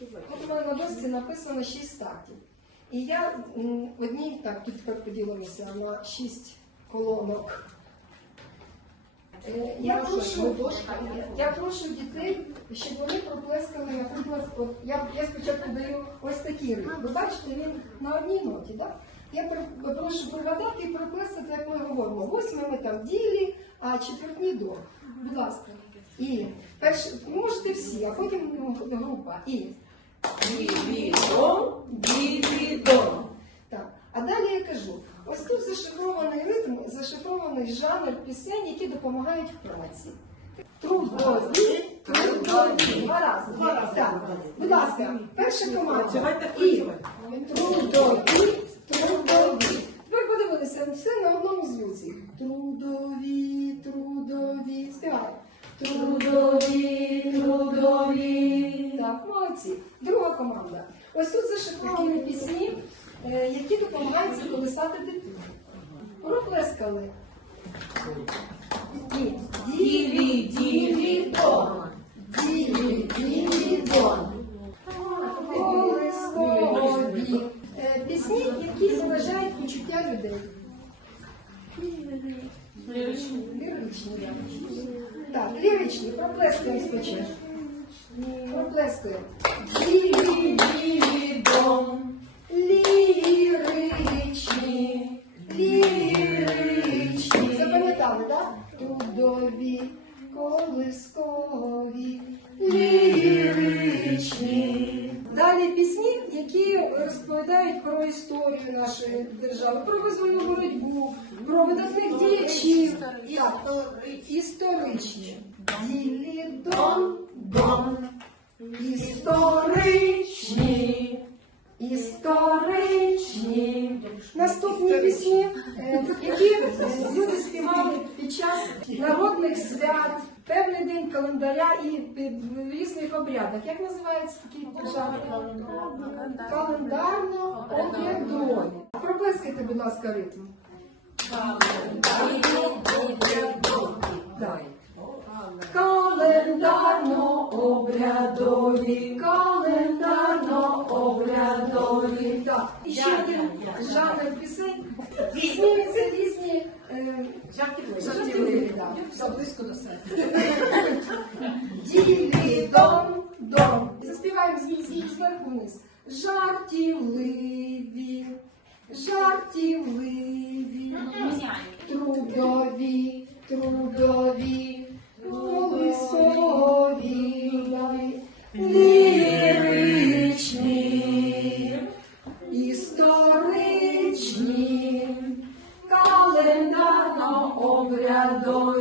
От у мене на дошці написано 6 тактів. І я одній, так, тут тепер поділимося на 6 колонок. Е, Я прошу, я прошу дітей, щоб вони проплескали, наприклад, от я, я спочатку даю ось такий ритм. Ви бачите, він на одній ноті, так? Я прошу пригадати і проплескати, як ми говоримо. Восьми ми там ділі, а четвертні до. Будь ласка. І перше, можете всі, а потім група. І Дівідон, дівідон. так. А далі я кажу: ось тут зашифрований ритм, зашифрований жанр пісень, які допомагають в праці. Трудові, трудові. Два рази, два рази. Так. Будь ласка, перша команда. І трудові, трудові. Ви подивилися, все на одному звуці. Трудові, трудові. Співай. Трудові, трудові. Так, молодці. Друга команда. Ось тут зашифровані пісні, е, які допомагають заколисати дитину. Проплескали. І Діві, діві, дон. Діві, діві, дон. Е, Пісні, які виражають почуття людей. Ліричні, так. Так, ліричні, проплескаємо спочатку. Проплескаємо. Діві, діві, дом, Ліричні, ліричні. Запам'ятали, так? Трудові, колискові, розповідають про історію нашої держави, про визвольну боротьбу, про видатних діячів. Історичні. Ділі дон, дон. Історичні. Історичні. Наступні пісні, е, які народних свят, певний день календаря і в різних обрядах. Як називається такий жанр? Календарно-обрядові. Проплескайте, будь ласка, ритм. Календарно-обрядові, Так. І ще один жанр пісень. Пісні це різні е, жартівливі. так. Близько до себе. Ділі дом, дом. Заспіваємо з зверху вниз. Жартівливі, жартівливі, трудові, трудові, adoro.